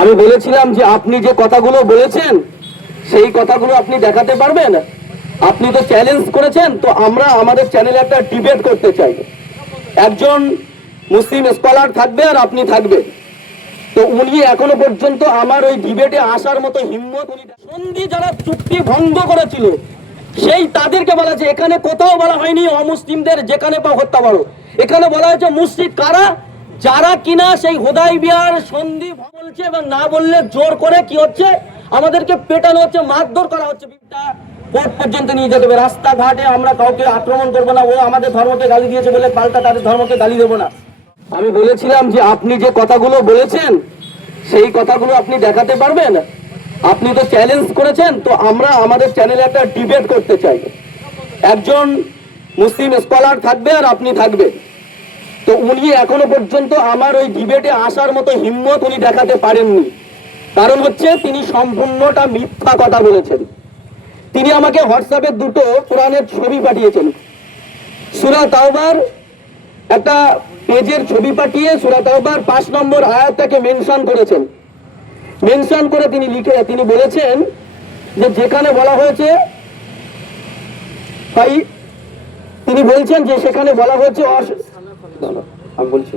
আমি বলেছিলাম যে আপনি যে কথাগুলো বলেছেন, সেই কথাগুলো আপনি দেখাতে পারবেন। আপনি তো চ্যালেঞ্জ করেছেন, তো আমরা আমাদের চ্যানেলে একটা ডিবেট করতে চাই। একজন মুসলিম স্কলার থাকবে আর আপনি থাকবেন। তো উনি এখনও পর্যন্ত আমার ওই ডিবেটে আসার মতো হিম্মত উনি সন্ধি যারা চুক্তি ভঙ্গ করেছিল, সেই তাদেরকে বলা হয়েছে, এখানে কোথাও বলা হয়নি অমুসলিমদের যেখানে পা হত্যা করো। এখানে বলা হয়েছে মুসলিম কারা? যারা কিনা সেই হোদাই বিহার সন্ধি বলছে এবং না বললে জোর করে কি হচ্ছে? আমাদেরকে পেটানো হচ্ছে, মারধর করা হচ্ছে। কোর্ট পর্যন্ত নিয়ে যেতে হবে। রাস্তাঘাটে আমরা কাউকে আক্রমণ করব না। ও আমাদের ধর্মকে গালি দিয়েছে বলে পাল্টা তাদের ধর্মকে গালি দেবো না। আমি বলেছিলাম যে আপনি যে কথাগুলো বলেছেন, সেই কথাগুলো আপনি দেখাতে পারবেন। আপনি তো চ্যালেঞ্জ করেছেন, তো আমরা আমাদের চ্যানেলে একটা ডিবেট করতে চাই। একজন মুসলিম স্কলার থাকবে আর আপনি থাকবেন। তো উনি এখনও পর্যন্ত আমার ওই ডিবেটে আসার মতো হিম্মত উনি দেখাতে পারেননি। কারণ হচ্ছে তিনি সম্পূর্ণটা মিথ্যা কথা বলেছেন। তিনি আমাকে হোয়াটসঅ্যাপে দুটো কোরআনের ছবি পাঠিয়েছেন। সুরা তাওবার একটা পেজের ছবি পাঠিয়ে সুরা তাওবার পাঁচ নম্বর আয়াতটাকে মেনশন করেছেন। মেনশন করে তিনি লিখে, তিনি বলেছেন যে যেখানে বলা হয়েছে তিনি বলছেন যে সেখানে বলা হয়েছে আমি বলছি।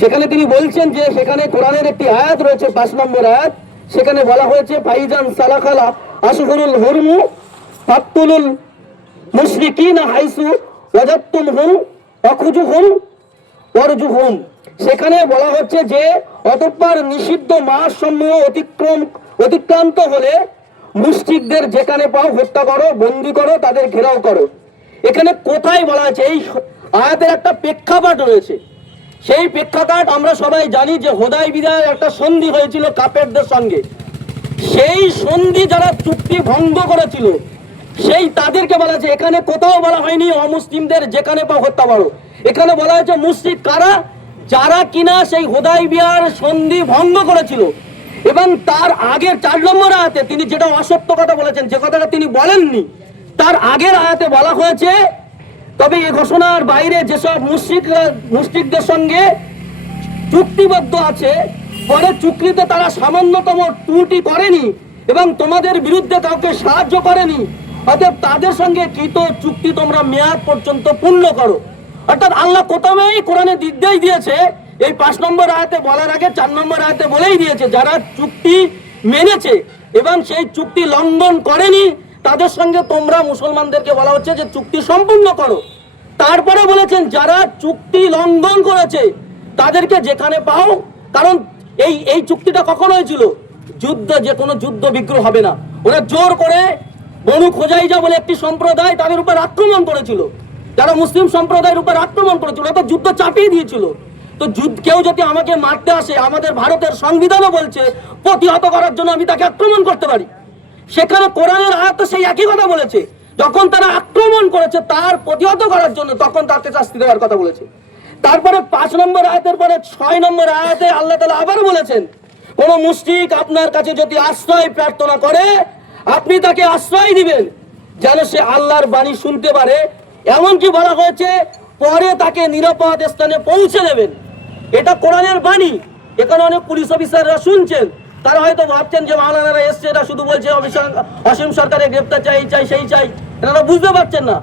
সেখানে তিনি বলছেন যে সেখানে কোরআনের একটি আয়াত রয়েছে, পাঁচ নম্বর আয়াত। সেখানে বলা হয়েছে, ফাইজান সালাখালা আশুহুরুল হুরমু ফাক্তুলুল মুশরিকিন হাইসু ওয়াজাত্তুম হুম অখুজুহুম ওয়ারজুহুম। সেখানে বলা হচ্ছে যে, অতঃপর নিষিদ্ধ মাস সমূহ অতিক্রম, অতিক্রান্ত হলে মুশরিকদের যেখানে পাও হত্যা করো, বন্দি করো, তাদের ঘেরাও করো। এখানে কোথায় বলা আছে এই আয়াতের একটা প্রেক্ষাপট রয়েছে। সেই প্রেক্ষাপট আমরা সবাই জানি যে হোদাই বিদায় একটা সন্ধি হয়েছিল কাপেরদের সঙ্গে। সেই সন্ধি যারা চুক্তি ভঙ্গ করেছিল, সেই তাদেরকে বলা হয়েছে, এখানে কোথাও বলা হয়নি অমুসলিমদের যেখানে পা হত্যা করো এখানে বলা হয়েছে মুসলিম কারা? যারা কিনা সেই হোদাই বিহার সন্ধি ভঙ্গ করেছিল। এবং তার আগের চার নম্বর আয়াতে তিনি যেটা অসত্য কথা বলেছেন, যে কথাটা তিনি বলেননি, তার আগের আয়াতে বলা হয়েছে তবে এই ঘোষণার বাইরে যেসব মুসলিকরা মুসলিকদের সঙ্গে চুক্তিবদ্ধ আছে পরে চুক্তিতে তারা সামান্যতম ত্রুটি করেনি এবং তোমাদের বিরুদ্ধে কাউকে সাহায্য করেনি। অতএব তাদের সঙ্গে কৃত চুক্তি তোমরা মেয়াদ পর্যন্ত পূর্ণ করো। অর্থাৎ আল্লাহ কোথাও কোরআনে নির্দেশ দিয়েছে, এই পাঁচ নম্বর আয়াতে বলার আগে চার নম্বর আয়াতে বলেই দিয়েছে, যারা চুক্তি মেনেছে এবং সেই চুক্তি লঙ্ঘন করেনি তাদের সঙ্গে তোমরা মুসলমানদেরকে বলা হচ্ছে যে চুক্তি সম্পূর্ণ করো। তারপরে বলেছেন, যারা চুক্তি লঙ্ঘন করেছে, তাদেরকে যেখানে পাও, কারণ এই এই চুক্তিটা কখন হয়েছিল যুদ্ধ যে কোনো যুদ্ধ বিগ্রহ হবে না। ওরা জোর করে বনু খোজাইজা বলে একটি সম্প্রদায় তাদের উপর আক্রমণ করেছিল। যারা মুসলিম সম্প্রদায়ের উপর আক্রমণ করেছিল, ওরা তো যুদ্ধ চাপিয়ে দিয়েছিল। তো যুদ্ধ, কেউ যদি আমাকে মারতে আসে, আমাদের ভারতের সংবিধানও বলছে, প্রতিহত করার জন্য আমি তাকে আক্রমণ করতে পারি। সেখানে কোরআনের আয়াত সেই একই কথা বলেছে। যখন তারা আক্রমণ করেছে, তার প্রতিহত করার জন্য তখন তাকে শাস্তি দেওয়ার কথা বলেছে। তারপরে পাঁচ নম্বর আয়াতের পরে ছয় নম্বর আয়াতে আল্লাহ তালা আবার বলেছেন, কোন মুশরিক আপনার কাছে যদি আশ্রয় প্রার্থনা করে, আপনি তাকে আশ্রয় দিবেন, যেন সে আল্লাহর বাণী শুনতে পারে। এমনকি বলা হয়েছে, পরে তাকে নিরাপদ স্থানে পৌঁছে দেবেন। এটা কোরআনের বাণী। এখানে অনেক পুলিশ অফিসাররা শুনছেন। তারা হয়তো ভাবছেন যে মাওলানারা এসছে, এরা শুধু বলছে অসীম সরকারের গ্রেপ্তার চাই চাই, সেই, চাই। এনারা বুঝতে পারছেন না।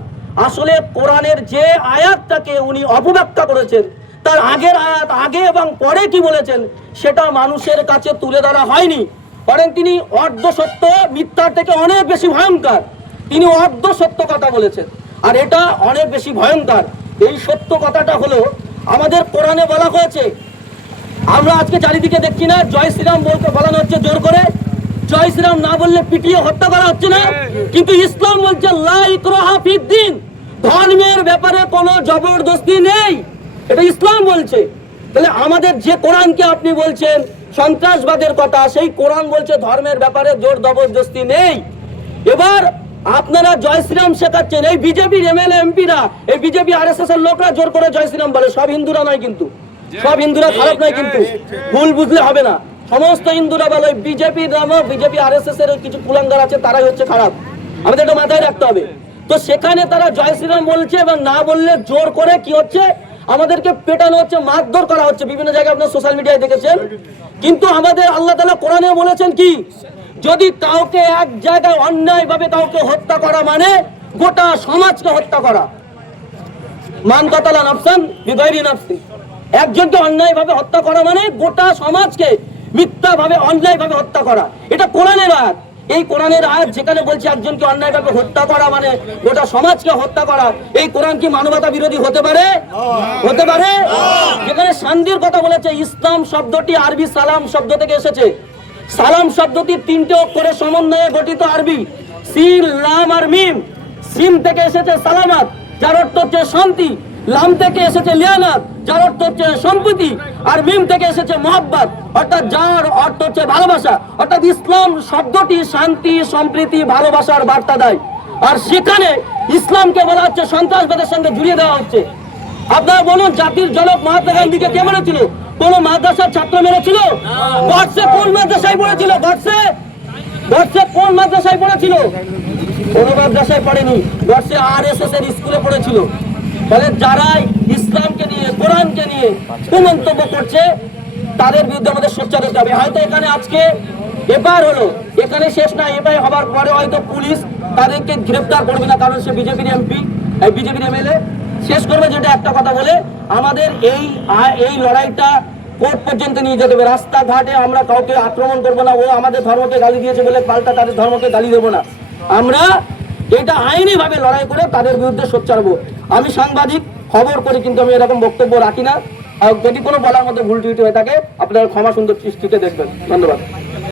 আসলে কোরআনের যে আয়াতটাকে উনি অপব্যাখ্যা করেছেন, তার আগের আয়াত আগে এবং পরে কি বলেছেন, সেটা মানুষের কাছে তুলে ধরা হয়নি। বরং তিনি অর্ধ সত্য মিথ্যার থেকে অনেক বেশি ভয়ঙ্কর। তিনি অর্ধ সত্য কথা বলেছেন। আর এটা অনেক বেশি ভয়ঙ্কর। এই সত্য কথাটা হলো, আমাদের কোরআনে বলা হয়েছে আমরা আজকে চারিদিকে দেখছি না। জয় শ্রীরাম বলতে বলানো হচ্ছে জোর করে। জয় শ্রীরাম না বললে পিটিয়ে হত্যা করা হচ্ছে না। কিন্তু ইসলাম বলছে লা ধর্মের ব্যাপারে কোনো জবরদস্তি নেই। এটা ইসলাম বলছে। তাহলে আমাদের যে কোরআনকে আপনি বলছেন, সন্ত্রাসবাদের কথা, সেই কোরআন বলছে ধর্মের ব্যাপারে জোর জবরদস্তি নেই। এবার আপনারা জয় শ্রীরাম শেখাচ্ছেন। এই বিজেপির এমএলএ, এমপিরা, এই বিজেপি আর এর লোকরা জোর করে জয় শ্রীরাম বলে। সব হিন্দুরা নয় কিন্তু। সব হিন্দুরা খারাপ নয় কিন্তু। ভুল বুঝলে হবে না। সমস্ত হিন্দুরা বলে বিজেপির নাম বিজেপি আর এস এস এর কিছু কুলাঙ্গার আছে, তারাই হচ্ছে খারাপ। আমাদের এটা মাথায় রাখতে হবে। তো সেখানে তারা জয় শ্রীরাম বলছে এবং না বললে জোর করে কি হচ্ছে? আমাদেরকে পেটানো হচ্ছে, মারধর করা হচ্ছে। বিভিন্ন জায়গায় আপনার সোশ্যাল মিডিয়ায় দেখেছেন। কিন্তু আমাদের আল্লাহ তালা কোরআনে বলেছেন কি? যদি কাউকে এক জায়গায় অন্যায়ভাবে কাউকে হত্যা করা মানে গোটা সমাজকে হত্যা করা। মান কাতালা নাফসান বিগৈরি নাফসি। একজনকে অন্যায়ভাবে হত্যা করা মানে গোটা সমাজকে মিথ্যাভাবে অন্যায়ভাবে হত্যা করা। এটা কোরআনের আয়াত। এই কোরআনের আয়াত যেখানে বলছে একজনকে অন্যায়ভাবে হত্যা করা মানে গোটা সমাজকে হত্যা করা এই কোরআন কি মানবতা বিরোধী হতে পারে? হতে পারে? যেখানে শান্তির কথা বলেছে ইসলাম শব্দটি আরবি সালাম শব্দ থেকে এসেছে। সালাম শব্দটি তিনটে অক্ষরের সমন্বয়ে গঠিত আরবি। সিল লাম আর মিম। সিম থেকে এসেছে সালামাত যার অর্থ হচ্ছে শান্তি। লাম থেকে এসেছে লিয়ানাত, যার অর্থ হচ্ছে সম্প্রীতি, আর মিম থেকে এসেছে মোহাব্বত, অর্থাৎ যার অর্থ হচ্ছে ভালোবাসা, অর্থাৎ ইসলাম শব্দটি শান্তি, সম্প্রীতি, ভালোবাসার বার্তা দেয়। আর সেখানে ইসলামকে বলা হচ্ছে সন্ত্রাসবাদের সঙ্গে জুড়িয়ে দেওয়া হচ্ছে। আপনারা বলুন, জাতির জনক মহাত্মা গান্ধীকে কে মেরেছিল? কোন মাদ্রাসার ছাত্র মেরেছিল? গডসে কোন মাদ্রাসায় পড়েছিল গডসে? গডসে কোন মাদ্রাসায় পড়েছিল? কোন মাদ্রাসায় পড়েনি। গডসে আর এস এস এর স্কুলে পড়েছিল। তাহলে যারা ইসলামকে নিয়ে, কোরআনকে নিয়ে কুমন্তব্য করছে, তাদের বিরুদ্ধে আমাদের সোচ্চার হতে হবে হয়তো এখানে আজকে এবার হলো, এখানে শেষ না, এবার হবার পরে হয়তো পুলিশ তাদেরকে গ্রেফতার করবে না, কারণ সে বিজেপির এমপি বিজেপির এমএলএ। শেষ করবে যেটা একটা কথা বলে, আমাদের এই এই লড়াইটা কোর্ট পর্যন্ত নিয়ে যেতে হবে। রাস্তাঘাটে আমরা কাউকে আক্রমণ করব না, ও আমাদের ধর্মকে গালি দিয়েছে বলে পাল্টা তাদের ধর্মকে গালি দেবো না। আমরা এটা আইনি ভাবে লড়াই করে তাদের বিরুদ্ধে সোচ্চার হব। আমি সাংবাদিক, খবর করি কিন্তু আমি এরকম বক্তব্য রাখি না। আর যদি কোনো বলার মধ্যে ভুল ত্রুটি হয়ে থাকে, আপনারা ক্ষমা সুন্দর দৃষ্টিতে দেখবেন। ধন্যবাদ।